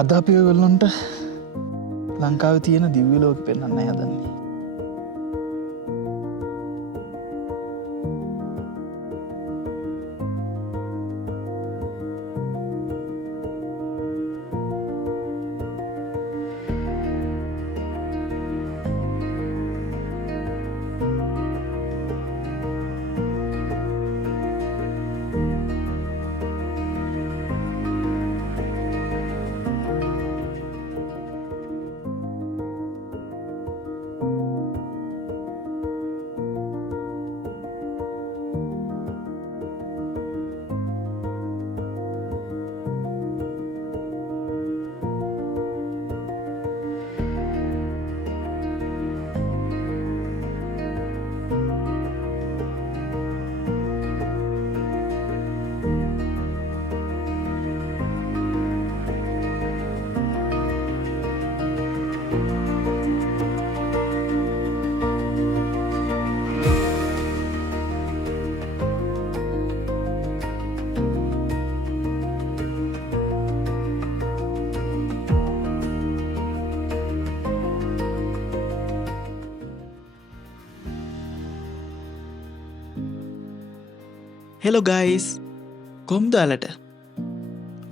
අද අපි ඔයගොල්ලොන්ට ලංකාවේ තියෙන දිව්‍ය ලෝකෙ පෙන්වන්නයි හදන්නේ. හෙලෝ ගයිස්, කොම්ද ඔයාලට?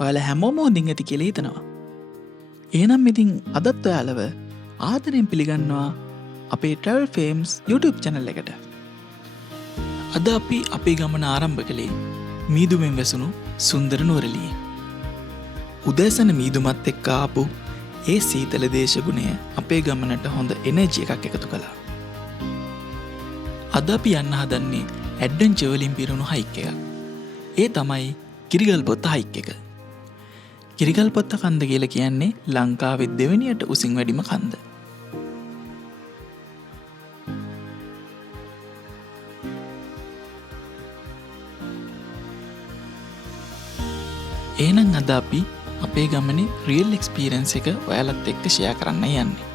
ඔයාලා හැමෝම හොඳින් ඇති කියලා හිතනවා. එහෙනම් ඉතින් අදත් ඔයාලව ආදරෙන් පිළිගන්නවා අපේ Travel Fames YouTube channel එකට. අද අපි අපේ ගමන ආරම්භ කළේ මීදුමෙන් වැසුණු සුන්දර නුවරඑළියේ. උදෑසන මීදුමත් එක්ක ආපු ඒ සීතල දේශගුණය අපේ ගමනට හොඳ එනර්ජි එකක් එකතු කළා. අද අපි යන්න හදන්නේ ඇඩ්වෙන්චර් වලින් පිරුණු හයික් එකක්. ඒ තමයි කිරිගල්පොත්ත හයික් එක. කිරිගල්පොත්ත කන්ද කියලා කියන්නේ ලංකාවේ දෙවෙනියට උසින් වැඩිම කන්ද. එහෙනම් අද අපි අපේ ගමනේ රියල් එක්ස්පීරියන්ස් එක ඔයාලත් එක්ක ෂෙයා කරන්න යන්නේ.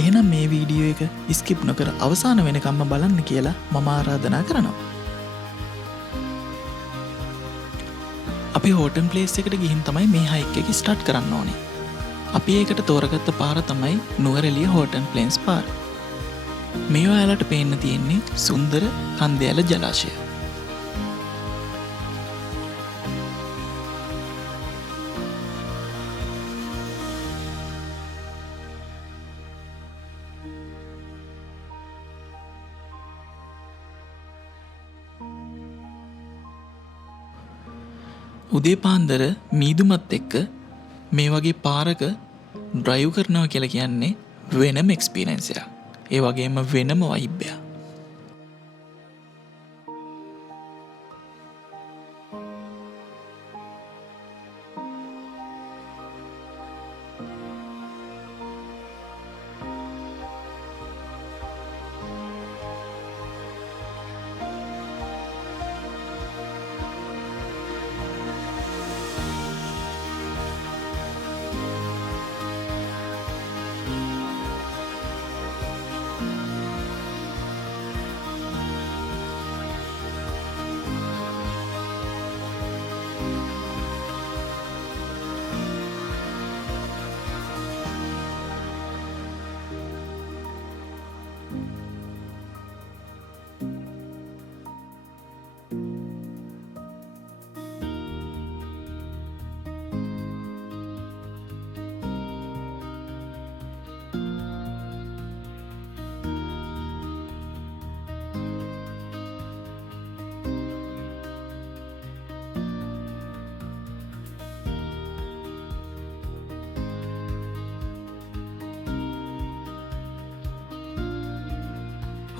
එහෙනම් මේ වීඩියෝ එක ස්කිප් නොකර අවසාන වෙනකම්ම බලන්න කියලා මම ආරාධනා කරනවා. අපි හෝටන් ප්ලේස් එකට ගිහින් තමයි මේ හයික් එක ස්ටාර්ට් කරන්න ඕනේ. අපි ඒකට තෝරගත්ත පාර තමයි නුවරඑළිය හෝටන් ප්ලේන්ස් පාර. මේ ඔයාලට පේන්න තියෙන්නේ සුන්දර කන්දෑල ජලාශය. උදේ පාන්දර මීදුමත් එක්ක මේ වගේ පාරක ඩ්‍රයිව් කරනවා කියලා කියන්නේ වෙනම එක්ස්පීරියන්ස් එකක්. ඒ වගේම වෙනම වයිබ් එකක්.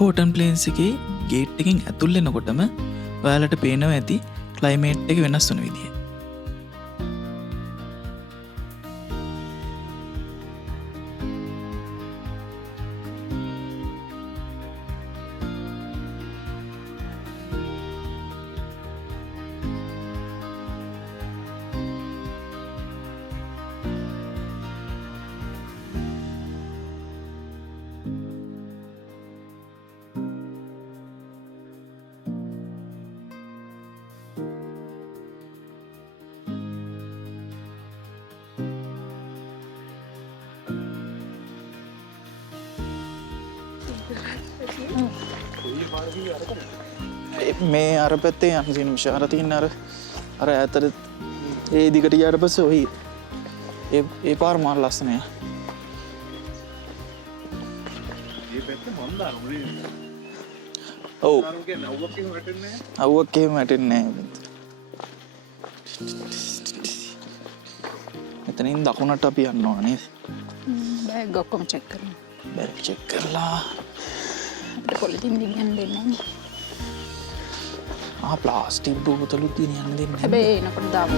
හෝටන් ප්ලේන්ස් එකේ ගේට් එකෙන් ඇතුල් වෙනකොටම ඔයාලට පේනවා ඇති ක්ලයිමේට් එක වෙනස් වෙන විදිය. මේ අර පැත්තේ යන්න තියෙන විශාල තියෙන අර ඇතර ඒ දිගට ගියාට පස්සේ ඔහි ඒ පාර මාර ලස්සනයි. ඔව් අවුවක් එහෙම වැටෙන්නේ නැහැ. එතනින් දකුණට අපි යන්න ඕන නේද? බෑග් ඔක්කොම චෙක් කරමු. බෑග් චෙක් කරලා අපිට පොලිතින් ගෙනියන්න දෙන්නේ නැහැ. ප්ලාස්ටික් බෝතලුත් ගෙනියන්න දෙන්නේ නැහැ. හැබැයි එනකොට දාමු.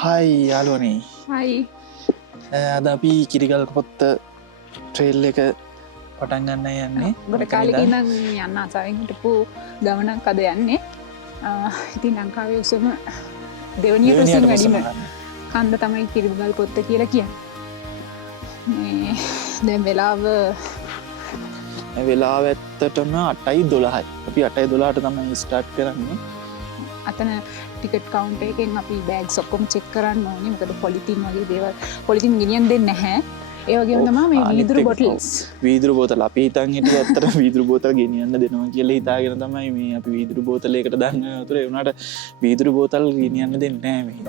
හයි යාළුවනේ. හයි. අද අපි කිරිගල් පොත්ත ට්‍රේල් එක පටන් ගන්න යන්නේ. ගොඩ කාලෙකින් නම් යන්න ආසාවෙන් හිටපු ගමනක් අද යන්නේ. ඉතින් ලංකාවේ උසම දෙවනියට උසින් වැඩිම කන්ද තමයි කිරිගල් පොත්ත කියලා කියන්නේ. දැන් වෙලාව ඇත්තටම 8:12යි. අපි 8:12ට තමයි ස්ටාර්ට් කරන්නේ. අතන ටිකට් කවුන්ටර් එකෙන් අපි බෑග්ස් ඔක්කොම චෙක් කරන්න ඕනේ. මොකද පොලිතින් වගේ දේවල් පොලිතින් ගෙනියන්න දෙන්නේ නැහැ. ඒ වගේම තමයි මේ වීදුරු බොටල්ස්. වීදුරු බෝතල් අපි හිතන් හිටියේ ඇත්තට වීදුරු බෝතල් ගෙනියන්න දෙනවා කියලා හිතාගෙන තමයි මේ අපි වීදුරු බෝතලයකට දාන්න උතර ඒ වුණාට වීදුරු බෝතල් ගෙනියන්න දෙන්නේ නැහැ මේ.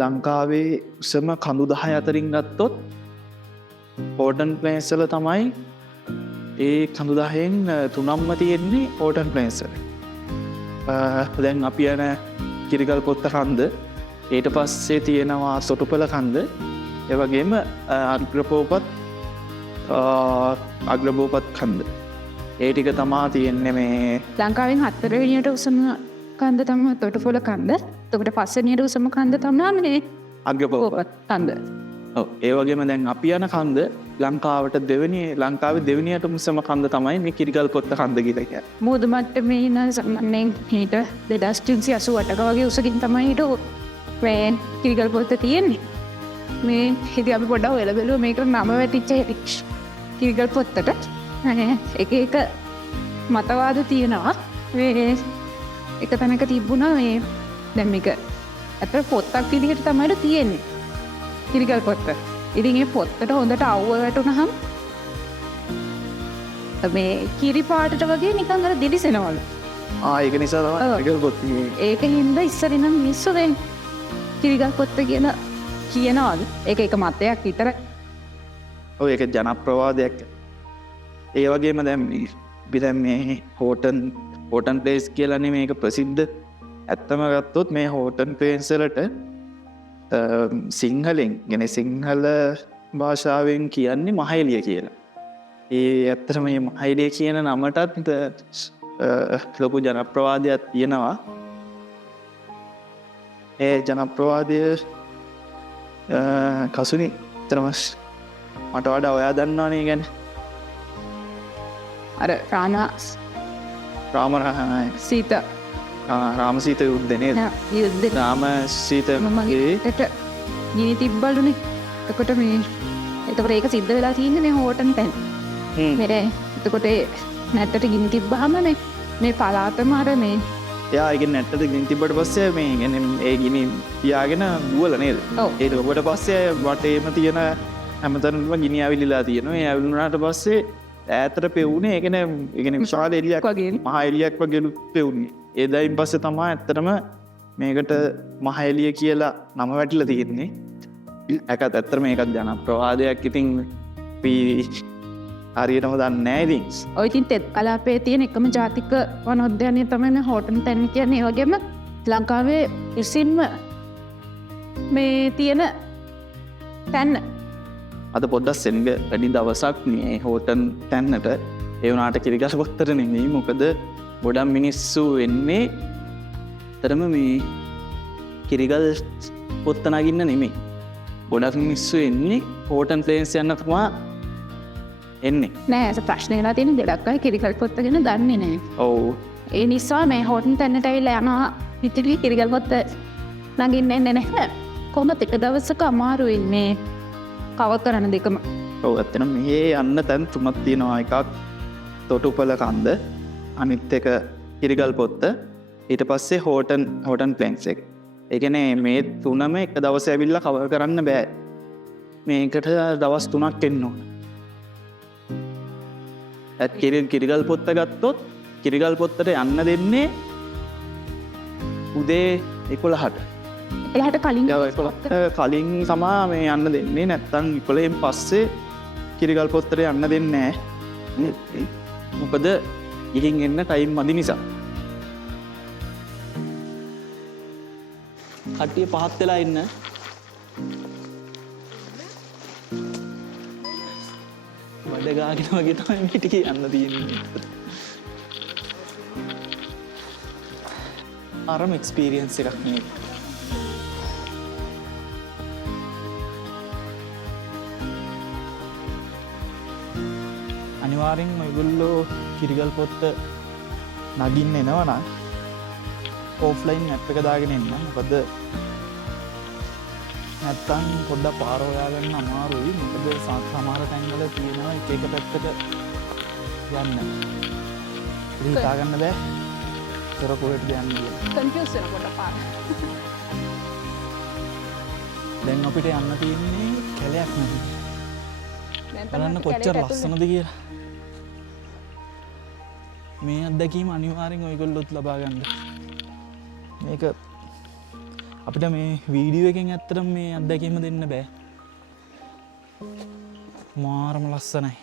ලංකාවේ උසම කඳු 10 අතරින් ගත්තොත් ඕටන් ප්ලේස් වල තමයි ඒ කඳු 10න් තුනක්ම තියෙන්නේ ඕටන් ප්ලේස් වල. දැන් අපි යන කිරිගල් පොත්ත කන්ද, ඊට පස්සේ තියෙනවා සොටුපළ කන්ද, ඒ වගේම අග්‍රබෝපත් කන්ද. ඒ ටික තමා තියෙන්නේ මේ ලංකාවෙන් 4 වෙනියට උසම කන්ද තමයි තොටුපොළ කන්ද. එතකොට 5 වෙනියට උසම කන්ද තමයි මේ අග්‍රබෝපත් කන්ද. ඔව් ඒ වගේම දැන් අපි යන කන්ද ලංකාවේ දෙවෙනියට උසම කන්ද තමයි මේ කිරිගල් පොත්ත කන්ද කියලා කියන්නේ. මුහුදු මට්ටමේ ඉන්න සම්මන්යෙන් හිට 2388ක වගේ උසකින් තමයි හිට වෑන් කිරිගල් පොත්ත තියෙන්නේ. මේ ඉතින් අපි පොඩ්ඩක් ඔයලා බලුවා මේකට නම වැටිච්ච හැටි කිරිගල් පොත්තට. එක එක මතවාද තියෙනවා. මේ එක තැනක තිබුණා මේ දැන් මේක අතට පොත්තක් විදිහට තමයි තියෙන්නේ කිරිගල් පොත්ත. ඉතින් මේ පොත්තට හොඳට අවුව වැටුනහම මේ කිරි පාටට වගේ නිකන් අර දිලිසෙනවලු. ඒක නිසා තමයි කිරිගල් පොත්ත. ඒක හින්දා ඉස්සරින් නම් මිනිස්සු දැන් කිරිගල් පොත්ත කියලා කියනවාද? ඒක එක මතයක් විතරයි. ඔව් ඒක ජනප්‍රවාදයක්. ඒ වගේම දැන් මේ හෝටන් ප්ලේස් කියලානේ මේක ප්‍රසිද්ධ. ඇත්තම ගත්තොත් මේ හෝටන් ප්ලේස් වලට සිංහලෙන් කියන්නේ සිංහල භාෂාවෙන් කියන්නේ මහයිලිය කියලා. ඒ ඇත්තටම මේ මහයිලිය කියන නමටත් ලොකු ජනප්‍රවාදයක් තියෙනවා. ඒ ජනප්‍රවාදය කසුනි තරමස් මට වඩා ඔයා දන්නවානේ ගැන. අර සීත රාමසීත යුද්ධනේ. යුද්ධ රාමසීත මගේට ගිනි තිබ්බලුනේ. එතකොට මේ එතකොට ඒක සිද්ධ වෙලා තියෙන්නේ මේ හෝටන් තැන්. මෙර එතකොට නැට්ටට ගිනි තිබ්බහම මේ පලාතම අර මේ යා ඒක නැට්ටට ගිනි තිබ්බට පස්සේ මේ කියන්නේ ඒ ගිනි තියාගෙන දුවල නේද? ඒක ඔබට පස්සේ වටේම තියෙන හැමතැනම ගිනි ඇවිලිලා තියෙනවා. ඒ ඇවිලුණාට පස්සේ ඈතට පෙවුනේ ඒ කියන්නේ විශාල එළියක් වගේ මහා එළියක් වගේ පෙවුනේ. ඒ දයින් පස්සේ තමයි ඇත්තටම මේකට මහා එළිය කියලා නම වැටිලා තියෙන්නේ. ඒකත් ඇත්තටම ඒකත් ජනප්‍රවාදයක්. ඉතින් අපි හරියටම දන්නේ නැහැ ඉතින්. ඔය ඉතින් තෙත් කලාපයේ තියෙන එකම ජාතික වනෝද්‍යානය තමයි මේ හෝටන් තැන් කියන්නේ. ඒ වගේම ලංකාවේ ඉසින්ම මේ තියෙන තැන්න. අද පොඩ්ඩක් සෙනග වැඩි දවසක් මේ හෝටන් තැන්නට. ඒ වුණාට කිරිගස් පොත්තට නෙමෙයි. මොකද ගොඩක් මිනිස්සු එන්නේ තරම මේ කිරිගල් පොත්ත නගින්න නෙමෙයි. ගොඩක් මිනිස්සු එන්නේ හෝටන් ප්ලේන්ස් යන්න තමා එන්නේ. නෑ ප්‍රශ්නයලා තියෙන දෙඩක් අය කිරිගල් පොත්ත ගැන දන්නේ නෑ. ඔව්. ඒ නිසා මේ හෝටන් තැන්නට ඇවිල්ලා යනවා පිටිලි කිරිගල් පොත්ත නගින්න එන්නේ නැහැ. කොහොමද එක දවසක අමාරුයි මේ කවර් කරන දෙකම. ඔව් ඇත්තටම මේ යන්න තැන් තුනක් තියෙනවා. එකක් තොටුපළ කන්ද, අනිත් එක කිරිගල් පොත්ත, ඊට පස්සේ හෝටන් ප්ලේන්ස් එක. ඒ කියන්නේ මේ තුනම එක දවසේ ඇවිල්ලා කවර් කරන්න බෑ. මේකට දවස් 3ක් එන්න ඕන. කිරිගල් පොත්ත ගත්තොත් කිරිගල් පොත්තට යන්න දෙන්නේ උදේ 11ට. එහට කලින් කලින් තමා මේ යන්න දෙන්නේ. නැත්තම් 11න් පස්සේ කිරිගල් පොත්තට යන්න දෙන්නේ නැහැ. මොකද ගිහින් එන්න ටයිම් මදි නිසා. කට්ටිය පහත් වෙලා ඉන්න. වැඩ ගාගෙන වගේ තමයි මේ ටික යන්න තියෙන්නේ. අරම එක්ස්පීරියන්ස් එකක් නේ. අනිවාර්යෙන් ඔයගොල්ලෝ කිරිගල් පොත්ත නගින්න එනවා නම් ඕෆ්ලයින් ඇප් එක දාගෙන එන්න. මොකද නැත්තම් පොඩ්ඩක් පාර හොයාගන්න අමාරුයි. මොකද සමහර තැන්වල තියෙනවා එක එක පැත්තට යන්න. ඉතින් හිතාගන්න බෑ. තොර කොහෙටද යන්නේ කියලා. කන්ෆියුස් වෙන කොට පාර. දැන් අපිට යන්න තියෙන්නේ කැලයක් නෙමෙයි. බලන්න කොච්චර ලස්සනද කියලා. මේ අත්දැකීම අනිවාර්යෙන් ඔයගොල්ලොත් ලබා ගන්න. මේක අපිට මේ වීඩියෝ එකෙන් ඇත්තටම මේ අත්දැකීම දෙන්න බෑ. මාරම ලස්සනයි.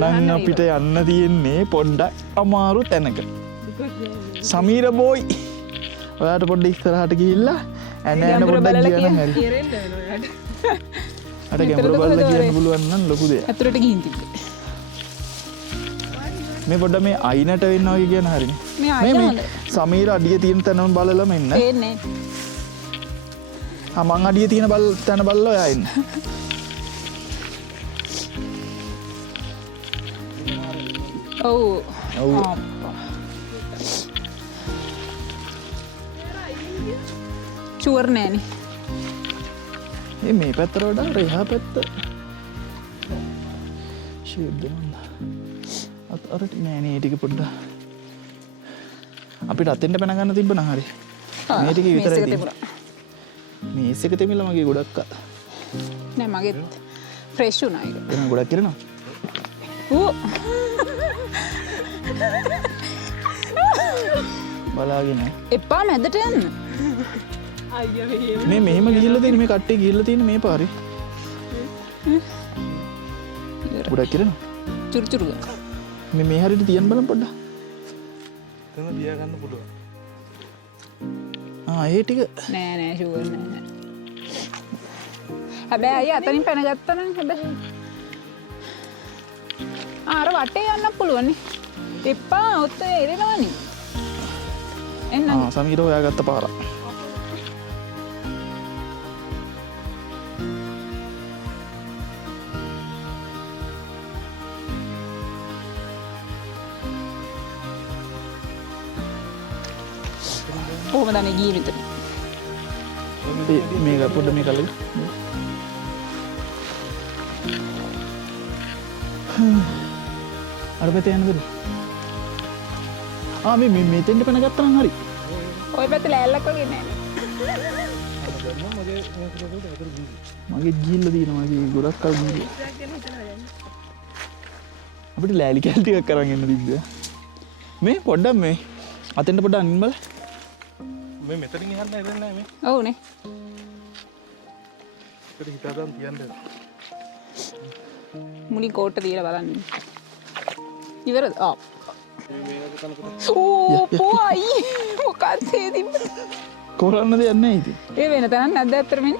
දැන්නම් අපිට යන්න තියෙන්නේ පොඩ්ඩක් අමාරු තැනක. සමීර බෝයි ඔයාට පොඩ්ඩක් ඉස්සරහට ගිහිල්ලා ඇන පොඩ්ඩක් කියන්න හැරි. අර ගැඹුරු බලලා කියන්න පුළුවන් නම් ලොකු දෙයක්. අතුරට ගිහින් තිබ්බේ. මේ පොඩ්ඩ මේ අයිනට වෙන්න වගේ කියන හරිනේ. මේ අයින හොඳ. සමීර අඩිය තියෙන තැනම බලලම එන්න. එන්නේ. මං අඩිය තියෙන තැන බලලා ඔයා එන්න. ඔව්. ඔව්. ෂුවර් නෑනේ. මේ පැත්තට වඩා එහා පැත්ත ෂේප් දෙන්න. අරට නෑනේ ටික පොඩ්ඩක්. අපිට අතෙන්ට පැන ගන්න තිබ්බනම් හරි. මේ ටික විතරයි තියෙන්නේ. මේස් එක තෙමිලා මගේ ගොඩක් නෑ මගෙත් ෆ්‍රෙෂ් වුණා ඒක. එහෙනම් ගොඩක් කිරනවා. ඌ බලාගෙන එපා මැදට යන්න. මේ මෙහෙම ගිහිල්ලා තියෙන මේ කට්ටිය ගිහිල්ලා තියෙන මේ පාරේ. ගොඩක් කිරනවා. චුරු චුරු. මේ හරියට තියන්න බලන්න පොඩ්ඩක්. එතන තියා ගන්න පුළුවන්. ඒ ටික නෑ නෑ ෂුවර් නෑ. හැබැයි අයියා අතනින් පැන ගත්තා නම් හැබැයි අර වටේ යන්න පුළුවන් නේ. එපා ඔත එරෙනවනේ. එන්න. සමීර හොයාගත්ත පාරක්. කොහොමද අනේ ගියේ මෙතන? මේක පොඩ්ඩ මේ කලින්. අර පැත්තේ යන්න බැරි. මේ මෙතෙන්ට පැන ගත්තා නම් හරි. ඔය පැත්තේ ලෑල්ලක් වගේ නෑනේ. මගේ ගිහිල්ලා තියෙනවා මගේ ගොඩක් කල් ගිහිල්ලා. අපිට ලෑලි කැල් ටිකක් කරන් එන්න තිබ්බ. මේ පොඩ්ඩක් මේ අතෙන්ට පොඩ්ඩක් අනින් බල. මේ මෙතනින් යන්න එන්නේ නැහැ මේ. ඔව්නේ. ඒකට හිතාගන්න තියන්න. මුලින් කෝට්ට දීලා බලන්න. ඉවරද? ආ. මේක කනකොට ඕ පොයි. මොකක්ද ඒ තිබ්බේ? කරන්න දෙයක් නැහැ ඉතින්. ඒ වෙන තැනක් නැද්ද ඇත්තට මෙන්න?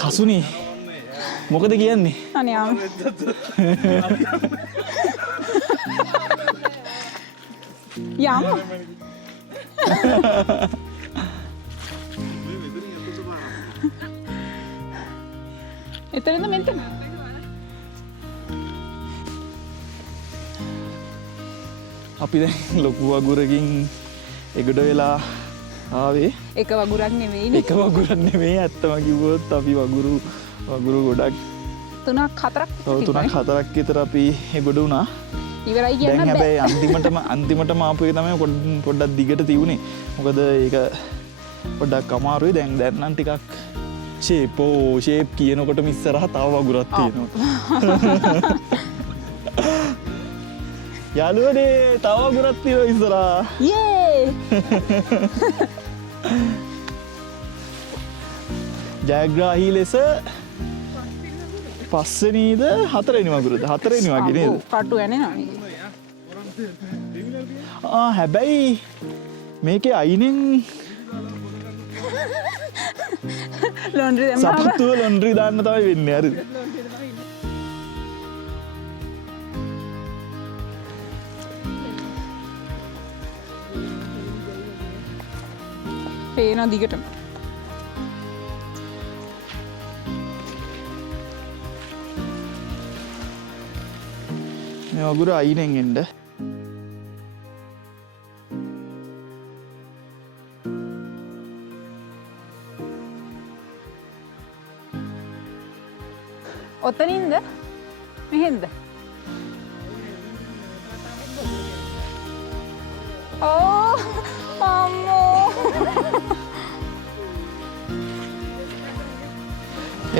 කසුනේ මොකද කියන්නේ? අනේ ආ. යමු. එතනද මෙතන? අපි දැන් ලොකු වගුරකින් එගොඩ වෙලා ආවේ. එක වගුරක් නෙවෙයිනේ. එක වගුරක් නෙමෙයි ඇත්තම කිව්වොත් අපි වගුරු ගොඩක් 3-4ක් ඔව් 3-4ක් විතර අපි එගොඩ වුණා. ඉවරයි දැන් කියන්න හැබැයි බෑ. අන්තිමටම ආපු එක තමයි පොඩ්ඩක් දිගට තියුනේ. මොකද ඒක පොඩ්ඩක් අමාරුයි. දැන් නම් ටිකක් ෂේප් කියනකොටම ඉස්සරහ තව වගුරක් තියෙනවා. යාළුවනේ තව වගුරක් තියෙනවා ඉස්සරහ. යේ! ජයග්‍රාහී ලෙස පස්වෙනිද හතරවෙනි වගුරද? හතරවෙනි වගේ නේද? කටු ඇනෙනවා. හැබැයි මේකේ අයිනෙන් ලොන්ඩ්‍රි දැම්මම සපත්තුව ලොන්ඩ්‍රි දාන්න තමයි වෙන්නේ. හරිද? පේනවා දිගටම. මේ වගුර අයිනෙන් එන්න. ඔතනින්ද? මෙහෙන්ද? ඕ අම්මෝ.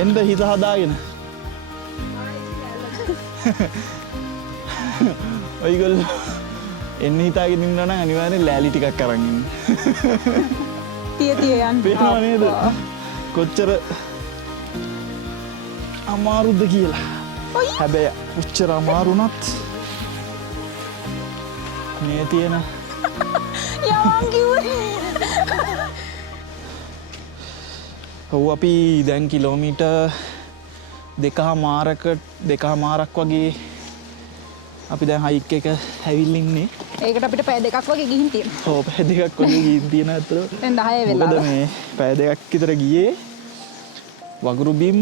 එන්ද හිත හදාගෙන ඔයිගොල්ලෝ එන්න හිතාගෙන ඉන්නවා නම් අනිවාර්යෙන් ලෑලි ටිකක් අරන් ඉන්න. තිය යන්න. පේනව නේද? කොච්චර අමාරුද කියලා. හැබැයි කොච්චර අමාරු වුණත් මේ තියෙන යවන් කිව්වේ. ඔව් අපි දැන් කිලෝමීටර් 2.5මාරක් වගේ අපි දැන් හයික් එක ඇවිල්ලා ඉන්නේ. ඒකට අපිට පැය 2ක් වගේ ගිහින් තියෙනවා. ඔව් පැය 2ක් වගේ ගිහින් තියෙන අතර දැන් 10 වෙලා. මොකද මේ පැය 2ක් විතර ගියේ වගුරු බිම්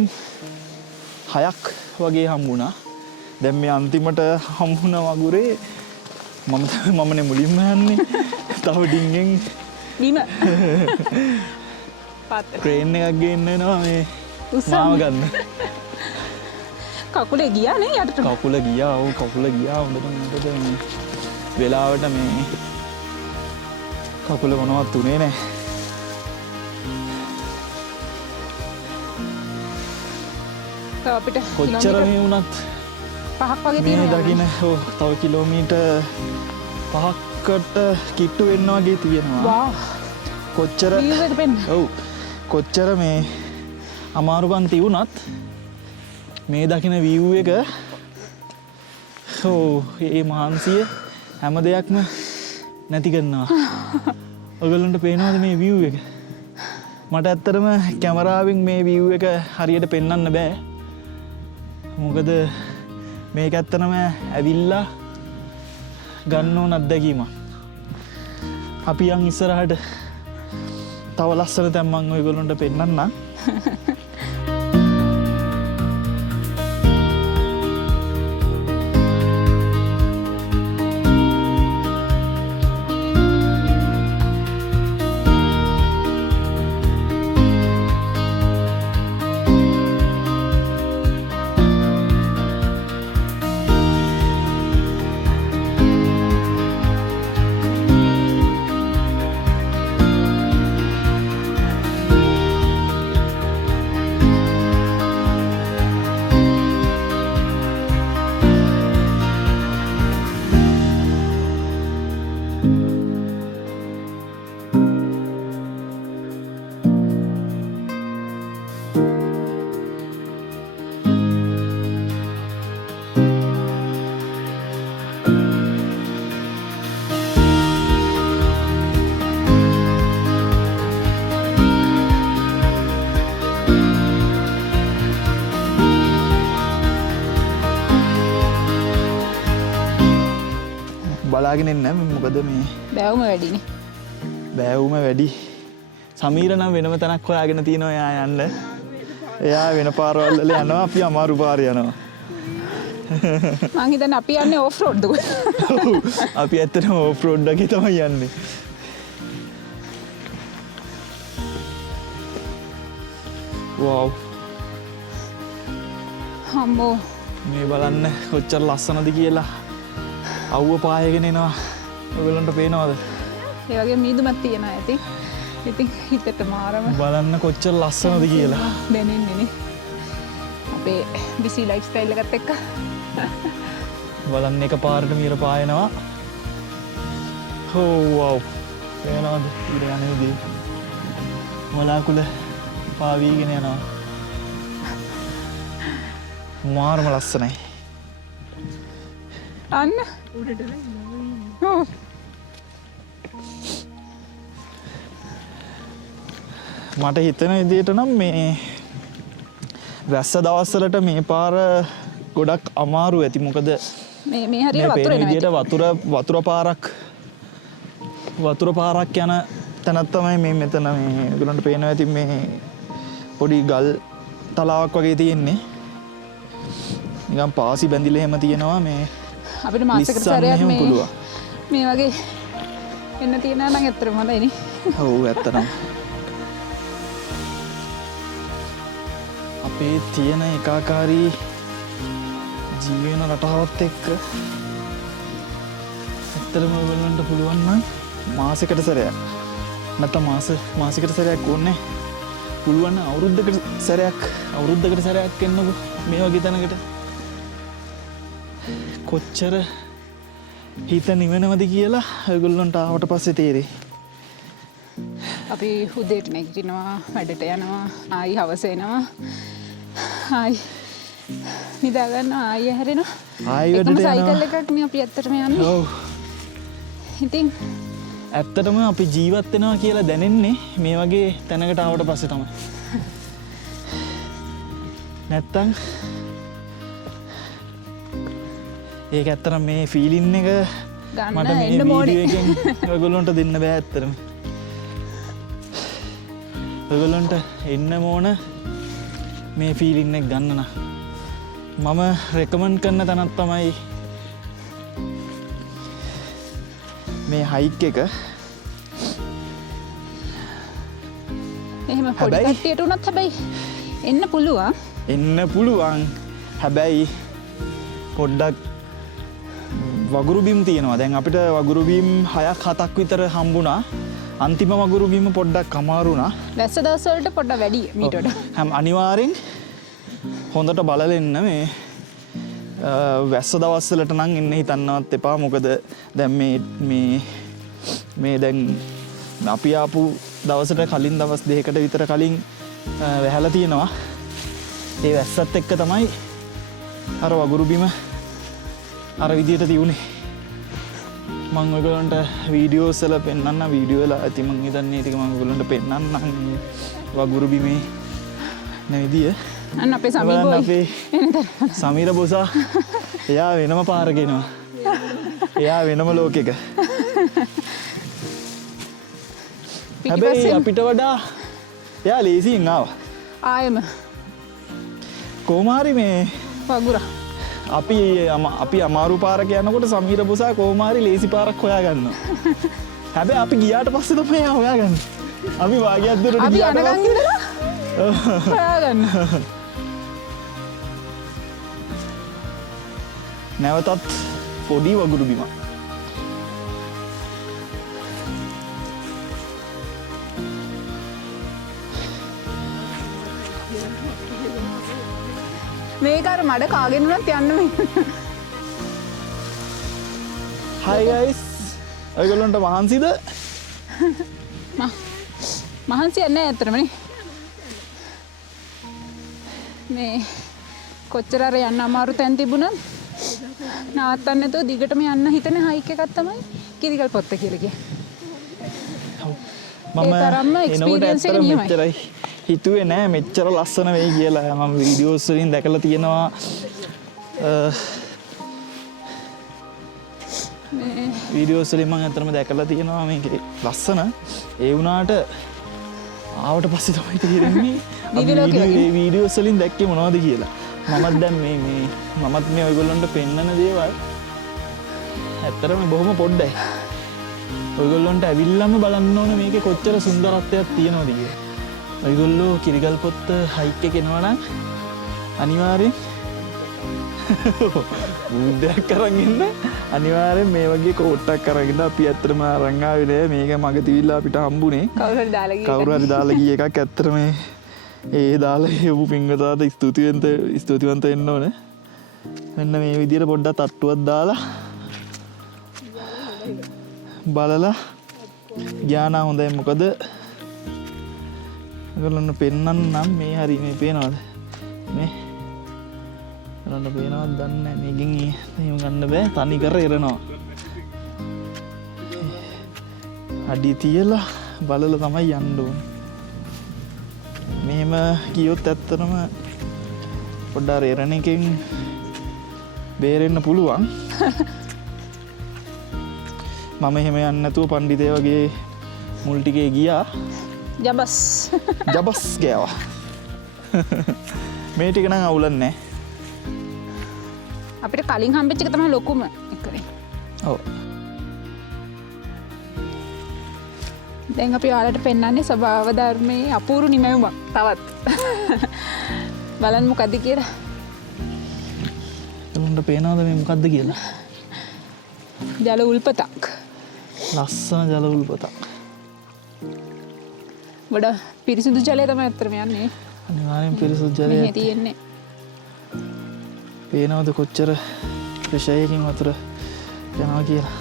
6ක් වගේ හම්බුණා. දැන් මේ අන්තිමට හම්බුණ වගුරේ මමනේ මුලින්ම යන්නේ. තව ඩිංගෙන් බිම. ක්‍රේන් එකක් ගේන්න වෙනවා මේ මාව ගන්න. කකුලේ ගියා නේ යටට. කකුල ගියා. ඔව් කකුල ගියා. හොඳට මේ වෙලාවට මේ කකුල මොනවත් උනේ නැහැ. අපිට කොච්චර මේ වුණත් 5ක් වගේ මේ තියෙනවා. දකින්න තව කිලෝමීටර් 5කට කිට්ටු වෙන්න වගේ තියෙනවා. වාව්. කොච්චර view එක පෙන්න. ඔව් කොච්චර මේ අමාරුකම් තියුණත් මේ දකින view එක ඒ මහන්සිය හැම දෙයක්ම නැති කරනවා. ඔයගොල්ලන්ට පේනවද මේ view එක? මට ඇත්තටම කැමරාවෙන් මේ view එක හරියට පෙන්වන්න බෑ. මොකද මේක ඇත්තටම ඇවිල්ලා ගන්න ඕන අත්දැකීමක්. අපි යන් ඉස්සරහට තව ලස්සන තැන් මම ඔයගොල්ලන්ට පෙන්නන්නම්. බලාගෙන ඉන්න මොකද මේ බෑවුම වැඩිනේ. බෑවුම වැඩි. සමීර නම් වෙනම තැනක් හොයාගෙන තියෙනවා එයා යන්න. එයා වෙන පාරවල් වල යනවා අපි අමාරු පාර යනවා. මං හිතන්නේ අපි යන්නේ ඕෆ් රෝඩ් දුක. අපි ඇත්තටම ඕෆ් රෝඩ් එකේ තමයි යන්නේ. වව්. අම්මෝ මේ බලන්න කොච්චර ලස්සනද කියලා. අවුව පායගෙන එනවා. ඔයගොල්ලන්ට පේනවද? ඒ වගේ මීදුමක් තියෙනවා ඇති. ඉතින් හිතට මාරම බලන්න කොච්චර ලස්සනද කියලා. දැනෙන්නේ නේ. අපේ බිසි ලයිෆ් ස්ටයිල් එකත් එක්ක. බලන්න එකපාරට මීර පායනවා. වව්. පේනවද? ඊට යන්නේදී. වලාකුළ පාවීගෙන යනවා. මාරම ලස්සනයි. අන්න ඔව්. මට හිතෙන විදිහට නම් මේ වැස්ස දවස්වලට මේ පාර ගොඩක් අමාරු ඇති. මොකද මේ හරියට වතුර එනවා. විදිහට වතුර පාරක් යන තැනක් තමයි මේ මෙතන මේ ඔයගොල්ලන්ට පේනවා ඇති මේ පොඩි ගල් තලාවක් වගේ තියෙන්නේ. නිකන් පාසි බැඳිලා එහෙම තියෙනවා මේ අපිට මාසෙකට සැරයක් මේ වගේ එන්න තියෙනවා නම් ඇත්තටම හොඳයි නේ. ඔව් ඇත්තටම. අපේ තියෙන ඒකාකාරී ජීවන රටාවත් එක්ක ඇත්තටම ඔයගොල්ලන්ට පුළුවන් නම් මාසෙකට සැරයක් නැත්නම් මාසෙකට සැරයක් ඕනේ පුළුවන් නම් අවුරුද්දකට සැරයක් එන්නකො මේ වගේ තැනකට. කොච්චර හිත නිවෙනවද කියලා ඔයගොල්ලන්ට ආවට පස්සේ තේරෙයි. අපි උදේට නැගිටිනවා, වැඩට යනවා, ආයි හවස එනවා, ආයි නිදා ගන්නවා, ආයි හැරෙනවා. ආයි වැඩට යනවා. සයිකල් එකක් නේ අපි ඇත්තටම යන්නේ. ඔව්. ඉතින් ඇත්තටම අපි ජීවත් වෙනවා කියලා දැනෙන්නේ මේ වගේ තැනකට ආවට පස්සේ තමයි. නැත්තම් ඒක ඇත්තටම මේ ෆීලින් එක මට මේ වීඩියෝ එකෙන් ඔයගොල්ලන්ට දෙන්න බෑ ඇත්තටම. ඔයගොල්ලන්ට එන්න ඕන මේ ෆීලින් එක ගන්න නම්. මම රෙකමන්ඩ් කරන තැනක් තමයි මේ හයික් එක. එහෙම පොඩි කට්ටියට උනත් හැබැයි එන්න පුළුවන්. එන්න පුළුවන්. හැබැයි පොඩ්ඩක් වගුරු බිම් තියෙනවා. දැන් අපිට වගුරු බිම් 6ක් 7ක් විතර හම්බුණා. අන්තිම වගුරු බිම පොඩ්ඩක් අමාරු වුණා. වැස්ස දවස් වලට පොඩ්ඩක් වැඩි මීට වඩා. හැම අනිවාර්යෙන් හොඳට බලලෙන්න මේ වැස්ස දවස්වලට නම් එන්න හිතන්නවත් එපා. මොකද දැන් මේ දැන් අපි ආපු දවසට කලින් දවස් දෙකකට විතර කලින් වැහැලා තියෙනවා. ඒ වැස්සත් එක්ක තමයි අර වගුරු බිම අර විදියට තියුණේ. මම ඔයගොල්ලන්ට වීඩියෝස් වල පෙන්නන්න වීඩියෝ වල ඇති මම හිතන්නේ ටික මම ඔයගොල්ලන්ට පෙන්නන්නම් වගුරු බිමේ නැවිදිය. අන්න අපේ සමීර අපේ සමීර බොසා එයා වෙනම පාරක එනවා. එයා වෙනම ලෝකෙක. හැබැයි අපිට වඩා එයා ලේසියෙන් ආවා. ආයෙම කොහොම හරි මේ වගුරා අපි අමාරු පාරක යනකොට සමීර බොසා කොහොම හරි ලේසි පාරක් හොයාගන්නවා. හැබැයි අපි ගියාට පස්සේ තමයි එයා හොයාගන්නේ. අපි වාගයක් දුරට අපි ගියාට යනකම් පස්සේ ඉඳලා හොයාගන්න. නැවතත් පොඩි වගුරු බිමක්. මේක අර මඩ කාගෙන උනත් යන්න මේ. Hi guys. ඔයගොල්ලන්ට මහන්සිද? මහන්සියක් නැහැ ඇත්තටම නේ. මේ කොච්චර අර යන්න අමාරු තැන් තිබුණත් නවත්තන්න නැතුව දිගටම යන්න හිතන හයික් එකක් තමයි කිරිගල් පොත්ත කියලා කියන්නේ. ඒ තරම්ම experience එක නියමයි. මෙච්චරයි හිතුවේ නෑ මෙච්චර ලස්සන වෙයි කියලා. මම වීඩියෝස් වලින් දැකලා තියෙනවා. වීඩියෝස් වලින් මම අතරම දැකලා තියෙනවා මේකේ ලස්සන. ඒ වුණාට ආවට පස්සේ තමයි තේරෙන්නේ අපි වීඩියෝස් වලින් දැක්කේ මොනවද කියලා. මමත් දැන් මමත් මේ ඔයගොල්ලන්ට පෙන්නන දේවල් ඇත්තටම බොහොම පොඩ්ඩයි. ඔයගොල්ලන්ට ඇවිල්ලාම බලන්න ඕන මේකේ කොච්චර සුන්දරත්වයක් තියෙනවද කියලා. ඔයගොල්ලෝ කිරිගල් පොත්ත හයික් එක එනවා නම් අනිවාර්යෙන් බුද්ධයක් අරන් එන්න. අනිවාර්යෙන් මේ වගේ කෝට්ටක් අරගෙන අපි ඇත්තටම අරන් ආවේ නෑ. මේක මග තිවිල්ලා අපිට හම්බුනේ. කවුරු හරි දාලා ගිය එකක් ඇත්තටම ඒ දාලා හේවු පින්වතාට ස්තුතිවන්ත වෙන්න ඕනේ. මෙන්න මේ විදිහට පොඩ්ඩක් තට්ටුවක් දාලා බලලා ගියානා හොඳයි. මොකද ඔයගොල්ලන්ට පෙන්නන්නම් මේ හරි මේ පේනවද? මේ ඔයගොල්ලන්ට පේනවද දන්නේ නැහැ. මේකෙන් එහෙම ගන්න බෑ. තනි කර එරනවා. අඩි තියලා බලලා තමයි යන්න ඕනේ. මෙහෙම කියොත් ඇත්තටම පොඩ්ඩක් එරණ එකෙන් බේරෙන්න පුළුවන්. මම එහෙම යන්නේ නැතුව පණ්ඩිතය වගේ මුල් ටිකේ ගියා. ජබස් ගෑවා. මේ ටික නම් අවුලක් නැහැ. අපිට කලින් හම්බෙච්ච එක තමයි ලොකුම එකනේ. ඔව්. දැන් අපි ඔයාලට පෙන්වන්නේ ස්වභාව ධර්මයේ අපූර්ව නිමැවුමක් තවත්. බලන්න මොකද්ද කියලා. ඔයාලට පේනවද මේ මොකද්ද කියලා? ජල උල්පතක්. ලස්සන ජල උල්පතක්. ගොඩ පිරිසිදු ජලය තමයි ඇත්තටම යන්නේ. අනිවාර්යෙන් පිරිසුදු ජලය මෙහෙ තියෙන්නේ. පේනවද කොච්චර ප්‍රශයකින් වතුර යනවා කියලා.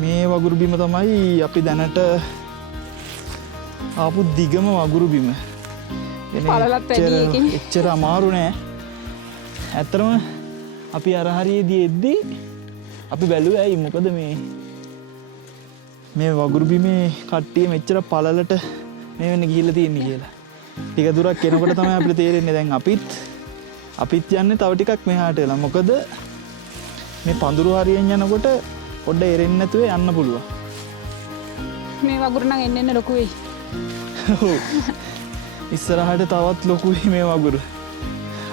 මේ වගුරු බිම තමයි අපි දැනට ආපු දිගම වගුරු බිම. පළලත් වැඩි එකකින්. එච්චර අමාරු නෑ. ඇත්තටම අපි අර හරියේදී එද්දී අපි බැලුවේ ඇයි මොකද මේ වගුරු බිමේ කට්ටිය මෙච්චර පළලට මේ වෙන්න ගිහිල්ලා තියෙන්නේ කියලා. ටික දුරක් එනකොට තමයි අපිට තේරෙන්නේ දැන් අපිත් යන්නේ තව ටිකක් මෙහාට එලා. මොකද මේ පඳුරු හරියෙන් යනකොට පොඩ්ඩ එරෙන්නේ නැතුව යන්න පුළුවන්. මේ වගුරු නම් එන්න ලොකු වෙයි. ඉස්සරහට තවත් ලොකුයි මේ වගුරු.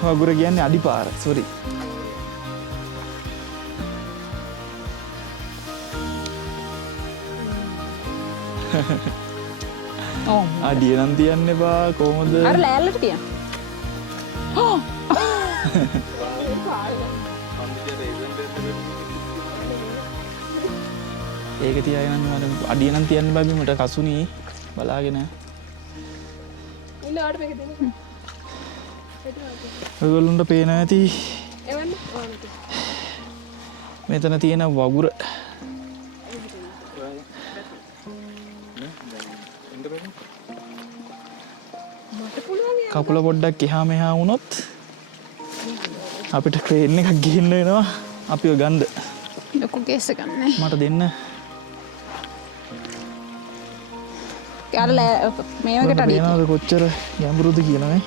වගුර කියන්නේ අඩිපාර. සෝරි. ඔව්. අඩිය නම් තියන්න එපා කොහොමද? අර ලෑල්ලට තියන්න. ඒක තියාගෙන අඩිය නම් තියන්න බෑ බිමට කසුනේ බලාගෙන. ඔයගොල්ලන්ට පේනවා ඇති මෙතන තියෙන වගුර. කකුල පොඩ්ඩක් එහා මෙහා වුණොත් අපිට ක්‍රේන් එකක් ගිහින්න වෙනවා අපිව ගන්න. ලොකු කේස් එකක් නේ. මට දෙන්න. අර මේ වගේට අඩිය. නේද කොච්චර ගැඹුරුද කියලා නේ.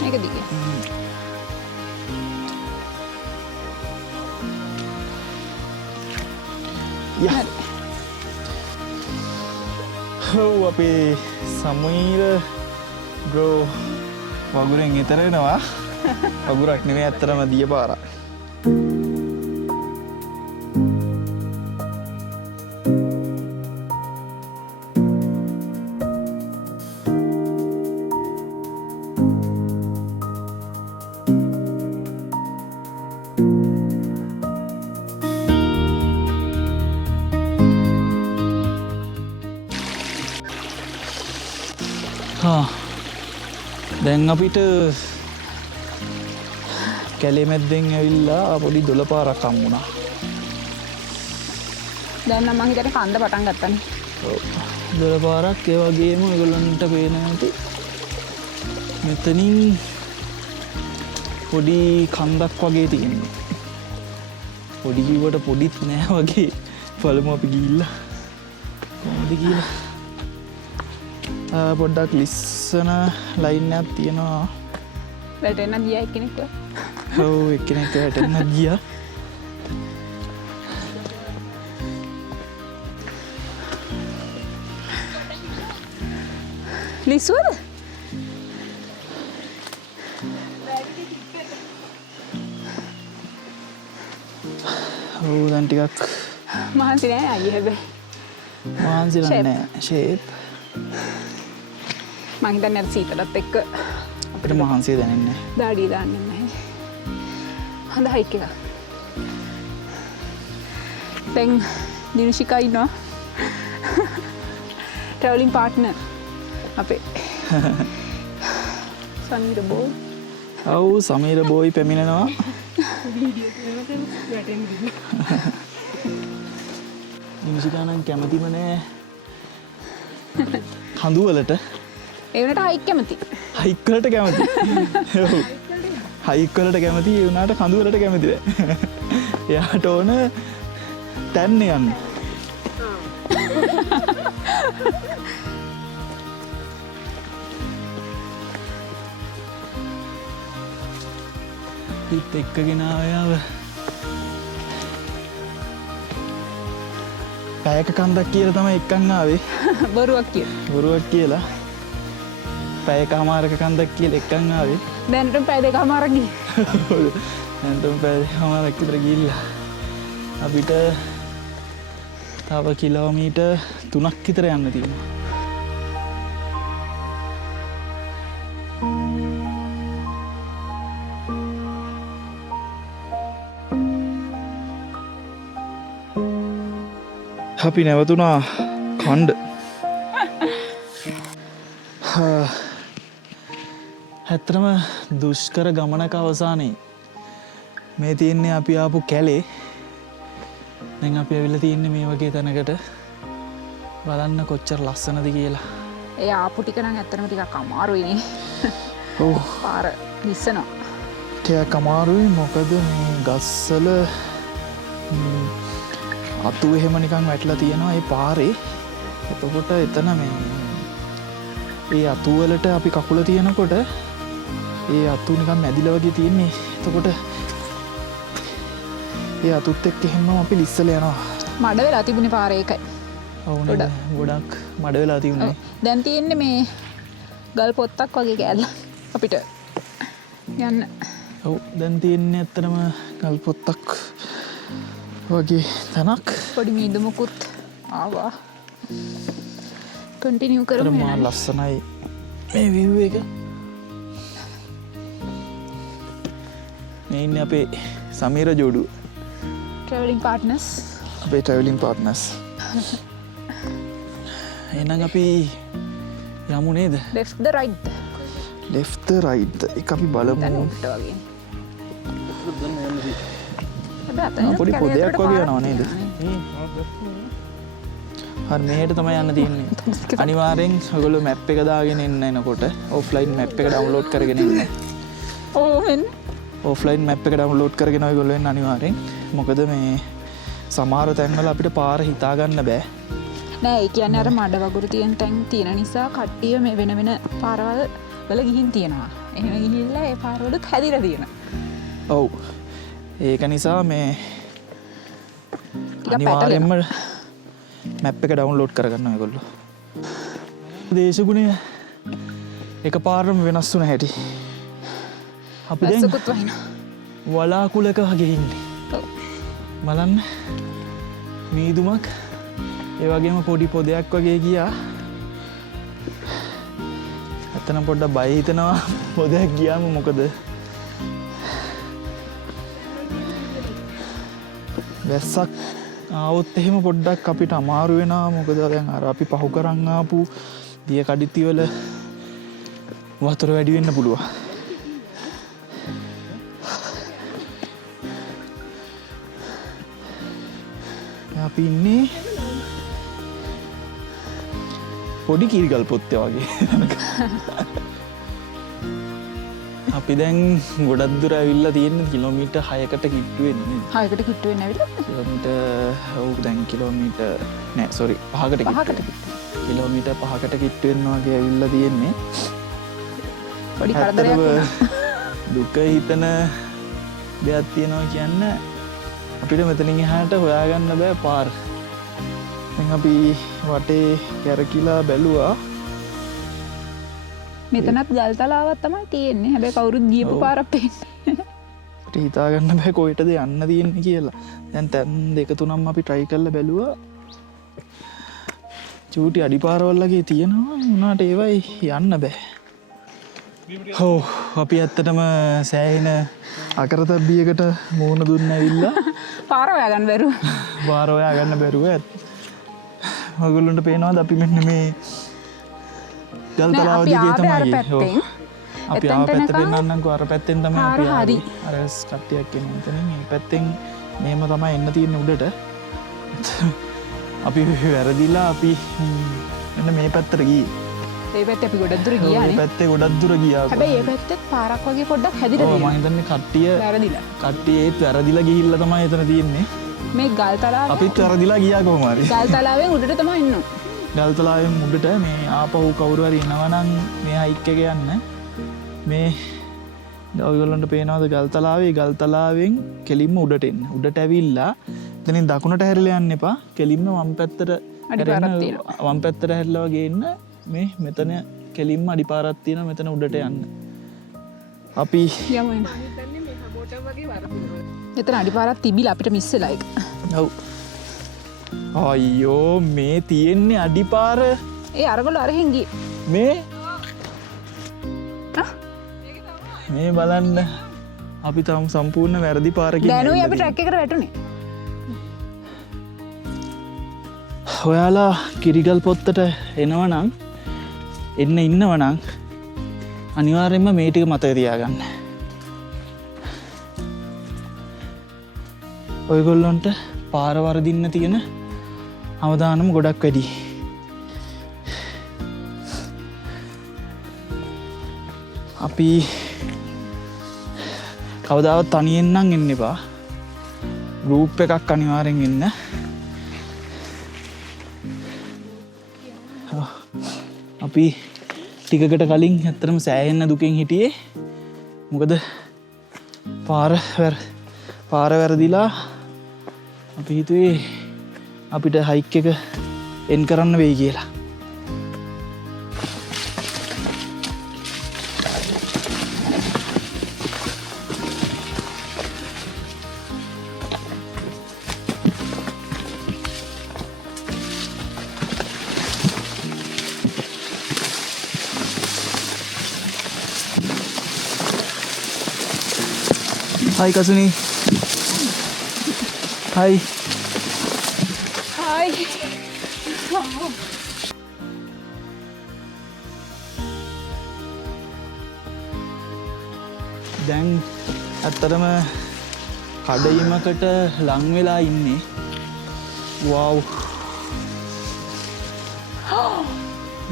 මේක දිගේ. යා. ඔව් අපේ සමීර බ්‍රෝ වගුරෙන් ඈතර වෙනවා. වගුරක් නෙමෙයි ඇත්තටම දිය පාරක්. දැන් අපිට කැලේ මැද්දෙන් ඇවිල්ලා පොඩි දොළ පාරක් හම්බුණා. දැන් නම් මං හිතන්නේ කන්ද පටන් ගත්තනේ. ඔව්. දොළ පාරක් ඒ වගේම ඔයගොල්ලන්ට පේන ඇති මෙතනින් පොඩි කන්දක් වගේ තියෙනවා. පොඩි කිව්වට පොඩිත් නෑ වගේ. බලමු අපි ගිහිල්ලා කොහොමද කියලා. පොඩ්ඩක් ලිස්සන ලයින් එකක් තියෙනවා. වැටෙන්න ගියා එක්කෙනෙක්. ඔව් එක්කෙනෙක් වැටෙන්න ගියා. ලිස්සුවද? ඔව් දැන් ටිකක් මහන්සි නෑ අයියේ හැබැයි. මහන්සි නෑ ෂේප්. මං හිතන්නේ අර සීතලත් එක්ක අපිට මහන්සිය දැනෙන්නේ නැහැ. දාඩිය දාන්නේ නැහැ. හොඳ හයික් එක. දැන් දිනුෂිකා ඉන්නවා. ට්‍රැවලින් පාර්ට්නර් අපේ. සමීර බෝ. ඔව් සමීර බෝයි පැමිණෙනවා. දිනුෂිකා නම් කැමතිම නෑ කඳු වලට. ඒ වුණාට හයික් කැමති. හයික් වලට කැමති. ඔව්. හයික් වලට කැමති ඒ වුණාට කඳු වලට කැමති නෑ. එයාට ඕන තැන්න යන්න. පිට එක්කගෙන ආව. පැයක කන්දක් කියලා තමයි එක්කන් ආවේ. බොරුවක් කියලා. බොරුවක් කියලා. පැයකමාරක කන්දක් කියලා එක්කන් ආවේ. දැනට පැය දෙකමාරක් ගිහින්. දැනට පැය දෙකමාරක් විතර ගිහිල්ලා. අපිට තව කිලෝමීටර් 3ක් විතර යන්න තියෙනවා. අපි නැවතුනා කණ්ඩ ඇත්තරම දුෂ්කර ගමනක අවසානයේ මේ තියෙන්නේ අපි ආපු කැලේ දැන් අපි ඇවිල්ලා තියන්නේ මේ වගේ තැනකට බලන්න කොච්චර ලස්සනද කියලා ඒ ආපු ටික නම් ඇත්තටම ටිකක් අමාරුයිනේ ඔව් පාර දිස්සනවා ටිකක් අමාරුයි මොකද මේ ගස්වල අතු එහෙම නිකන් වැටලා තියෙනවා ඒ පාරේ එතකොට එතන මේ ඒ අතු වලට අපි කකුල තියනකොට ඒ අතු නිකන් මැදිලා වගේ තියෙන්නේ එතකොට ඒ අතුත් එක්ක එහෙම අපි ලිස්සලා යනවා මඩ වෙලා තිබුණේ පාරේ ඒකයි ඔව් නේද ගොඩක් මඩ වෙලා තිබුණේ දැන් තියෙන්නේ මේ ගල් පොත්තක් වගේ කෑල්ල අපිට යන්න ඔව් දැන් තියෙන්නේ ඇත්තටම ගල් පොත්තක් වගේ තැනක් පොඩි මීදුමකුත් ආවා කන්ටිනියු කරමු මා ලස්සනයි මේ විව් එක මේ ඉන්නේ අපේ සමීර ජෝඩුව ට්‍රැවලින් පාර්ට්නර්ස් අපේ ට්‍රැවලින් පාර්ට්නර්ස් එහෙනම් අපි යමු නේද left the right left the right එක අපි බලමු දැන් උඩට වගේ පොඩි පොදයක් වගේ යනවා නේද හරි මෙහෙට තමයි යන්න තියෙන්නේ අනිවාර්යෙන් ඔයගොල්ලෝ මැප් එක දාගෙන එන්න එනකොට ඔෆ්ලයින් මැප් එක ඩවුන්ලෝඩ් කරගෙන එන්න ඕවෙන් ඔෆ්ලයින් මැප් එක ඩවුන්ලෝඩ් කරගෙන ඔයගොල්ලෝ එන්න අනිවාර්යෙන් මොකද මේ සමහර තැන්වල අපිට පාර හිතා ගන්න බෑ නෑ ඒ කියන්නේ අර මඩ වගුරු තියෙන තැන් තියෙන නිසා කට්ටිය මේ වෙන වෙන පාරවල් වල ගිහින් තියෙනවා එහෙම ගිහිල්ලා ඒ පාරවලුත් හැදිලා තියෙනවා ඔව් ඒක නිසා මේ ටිකක් අනිවාර්යෙන්ම මැප් එක ඩවුන්ලෝඩ් කරගන්න ඔයගොල්ලෝ දේශගුණය එකපාරටම වෙනස් වුණ හැටි අපි දැන් වැස්සකුත් වහිනවා වලාකුලක වගේ ඉන්නේ ඔව් බලන්න මීදුමක් ඒ වගේම පොඩි පොදයක් වගේ ගියා ඇත්තනම් පොඩ්ඩක් බය හිතෙනවා පොදයක් ගියාම මොකද වැස්සක් ආවොත් එහෙම පොඩ්ඩක් අපිට අමාරු වෙනවා මොකද දැන් අර අපි පහු කරන් ආපු දිය කඩਿੱති වල වතුර වැඩි වෙන්න පුළුවන් අපි ඉන්නේ පොඩි කීරිගල් පොත්තේ වගේ අපි දැන් ගොඩක් දුර ඇවිල්ලා තියෙන්නේ කිලෝමීටර් 6කට කිට්ටු වෙන්නේ 6කට කිට්ටු වෙන්න ඇවිල්ලා කිලෝමීටර් ඔව් දැන් කිලෝමීටර් නෑ සෝරි 5කට කිට්ටු කිලෝමීටර් 5කට කිට්ටු වෙනවා වගේ ඇවිල්ලා තියෙන්නේ පොඩි කරදරයක් වුණා දුක හිතන දෙයක් තියෙනවා කියන්න අපිට මෙතනින් එහාට හොයාගන්න බෑ පාර දැන් අපි වටේ කැරකිලා බැලුවා මෙතනත් ගල් තලාවක් තමයි තියෙන්නේ හැබැයි කවුරුත් ගියපු පාරක් පේන්නේ අපිට හිතාගන්න බෑ කොහෙටද යන්න තියෙන්නේ කියලා දැන් තැන් දෙක තුනක් අපි try කරලා බැලුවා චූටි අඩිපාරවල් වගේ තියෙනවා උනාට ඒවයි යන්න බෑ ඔව් අපි ඇත්තටම සෑහෙන අකරතැබ්බියකට මූණ දුන්න ඇවිල්ලා පාර හොයාගන්න බැරුව පාර හොයාගන්න බැරුව ඔයගොල්ලන්ට පේනවාද අපි මෙන්න මේ ගල් තලාව දිගේ තමයි අපි ආව පැත්ත පෙන්නන්නම්කෝ අර පැත්තෙන් තමයි අපි ආවේ අර කට්ටියක් එන්නේ එතනින් මේ පැත්තෙන් මෙහෙම තමයි එන්න තියෙන්නේ උඩට අපි වැරදිලා අපි මෙන්න මේ පැත්තට ගියේ ඒ පැත්තේ අපි ගොඩක් දුර ගියානේ මේ පැත්තේ ගොඩක් දුර ගියා හැබැයි ඒ පැත්තේ පාරක් වගේ පොඩ්ඩක් හැදිලා ඔව් තියෙනවා මම හිතන්නේ වැරදිලා කට්ටිය ඒත් වැරදිලා ගිහිල්ලා තමයි එතන තියෙන්නේ මේ ගල් තලාව අපිත් වැරදිලා ගියා කොහොම හරි ගල් තලාවෙන් උඩට තමයි ඉන්නේ ගල් තලාවෙන් උඩට මේ ආපහු කවුරු හරි එනවනම් මේ හයික් එක යන්න මේ ඔයගොල්ලන්ට පේනවාද ගල් තලාවෙන් කෙලින්ම උඩට එන්න උඩට ඇවිල්ලා එතනින් දකුණට හැරිලා යන්න එපා කෙලින්ම වම් පැත්තට අඩිපාරක් තියෙනවා වම් පැත්තට හැරිලා වගේ එන්න මේ මෙතන කෙලින්ම අඩිපාරක් තියෙනවා මෙතන උඩට යන්න අපි යමු එන්න එතන අඩිපාරක් තිබිලා අපිට මිස් වෙලා ඒක ඔව් අයියෝ මේ තියෙන්නේ අඩිපාර ඒ අරගොල්ලෝ අරහෙන් ගියේ මේ බලන්න අපි තම සම්පූර්ණ වැරදි පාරකින් දැනුයි අපි ට්‍රැක් එකට වැටුනේ ඔයාලා කිරිගල් පොත්තට එනවනං එන්න ඉන්නවනං අනිවාර්යෙන්ම මේ ටික මතක තියාගන්න. ඔයගොල්ලොන්ට පාර වරදින්න තියෙන අවදානම ගොඩක් වැඩි. අපි කවදාවත් තනියෙන්නම් එන්න එපා. ගෲප් එකක් අනිවාර්යෙන් එන්න. අපි ටිකකට කලින් ඇත්තටම සෑහෙන්න දුකෙන් හිටියේ. මොකද පාර වැරදිලා අපි හිතුවේ අපිට හයික් එක එන් කරන්න වෙයි කියලා. Hai Kasuni. Hai. Hai. දැන් ඇත්තටම කඩයිමකට ලං වෙලා ඉන්නේ. වව්.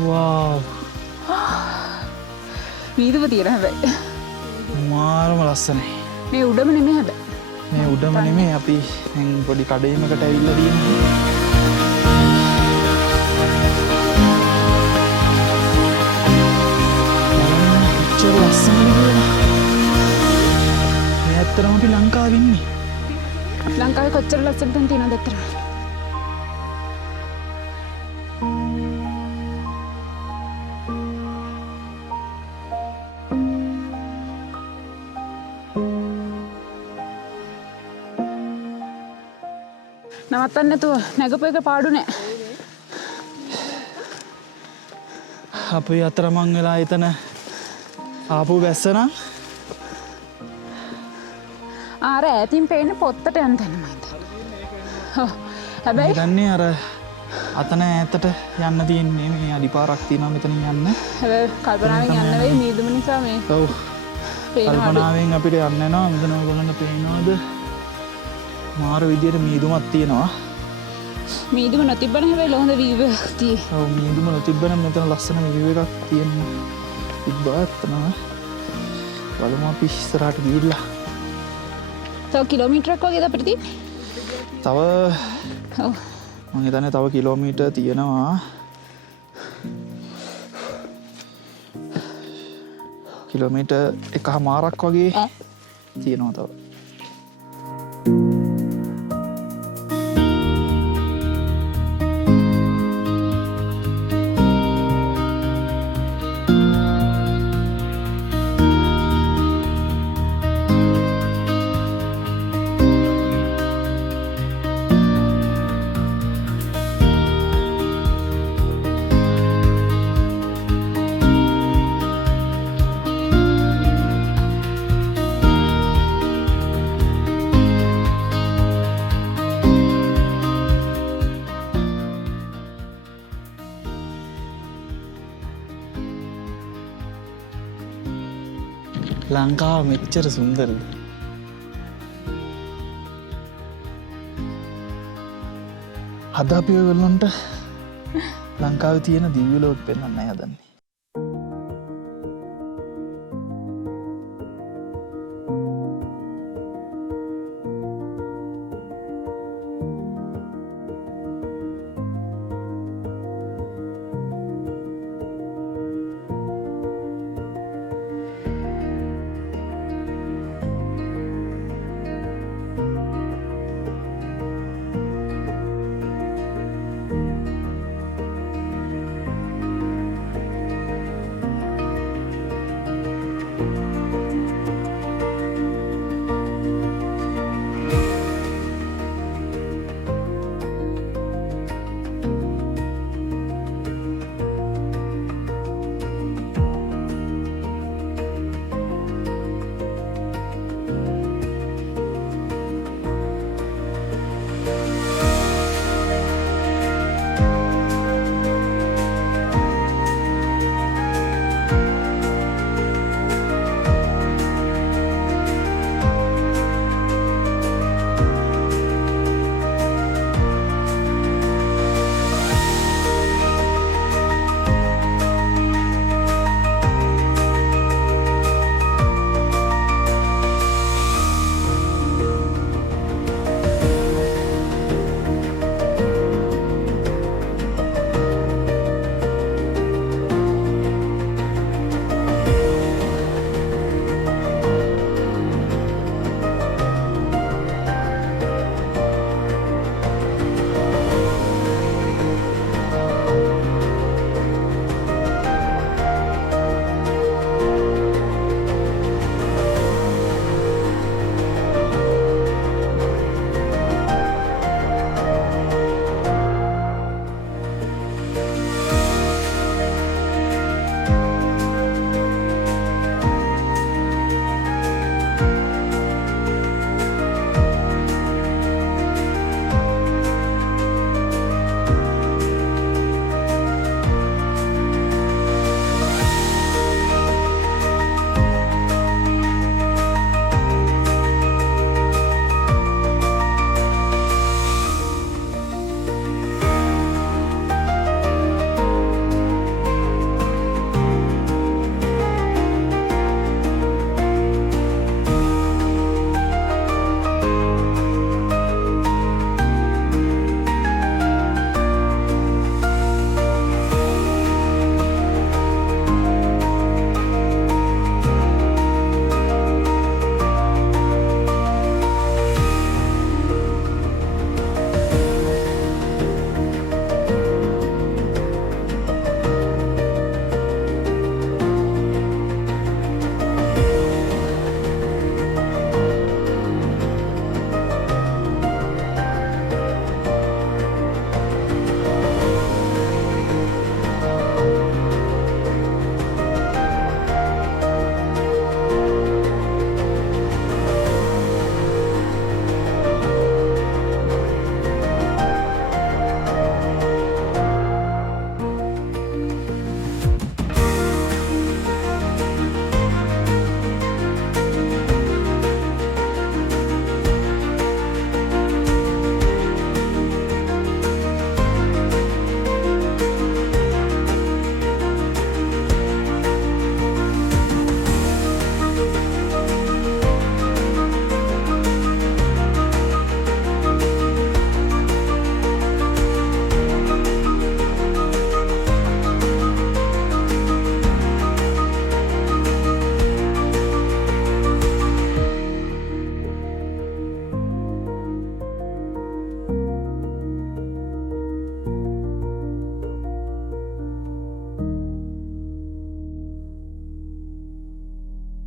වව්. මීදුව තියෙන හැබැයි. මාරම ලස්සනයි. මේ උඩම නෙමෙයි හැබැයි. මේ උඩම නෙමෙයි අපි දැන් පොඩි කඩයිමකට ඇවිල්ලා තියෙන්නේ. මෙච්චර ලස්සනද කියලා. මේ ඇත්තටම අපි ලංකාවේ ඉන්නේ. ලංකාවේ කොච්චර ලස්සනද තියෙනවද ඇත්තටම. නවත්තන්න නැතුව නැගපු එක පාඩු නෑ. අපි අතරමං වෙලා එතන ආපු වැස්සනම් ආර ඈතින් පේන්න පොත්තට යන තැන මම හිතන්නේ. හැබැයි දන්නේ අර අතන ඈතට යන්න තියෙන්නේ මේ අඩිපාරක් තියෙනවා මෙතනින් යන්න. හැබැයි කල්පනාවෙන් යන්න වෙයි මීදුම නිසා මේ. ඔව්. පේනවා. කල්පනාවෙන් අපිට යන්න යනවා. මෙතන ඔයගොල්ලන්ට පේනවද? මාර විදියට මීදුමක් තියෙනවා. මීදුම නොතිබ්බන හැබැයි ලොහොඳ වීව් එකක් තියෙයි. ඔව් මීදුම නොතිබ්බනම් මෙතන ලස්සන වීව් එකක් තියෙනවා. තිබ්බා තමයි. බලමු අපි ඉස්සරහට ගිහිල්ලා. තව කිලෝමීටරයක් වගේද අපිට තියෙන්නේ? තව ඔව්. මම හිතන්නේ තව කිලෝමීටර් තියෙනවා. කිලෝමීටර් 1.5ක් වගේ තියෙනවා තව. ලංකාව මෙච්චර සුන්දරද? අද අපි ඔයගොල්ලන්ට ලංකාවේ තියෙන දිව්‍ය ලෝක පෙන්වන්නයි හදන්නේ.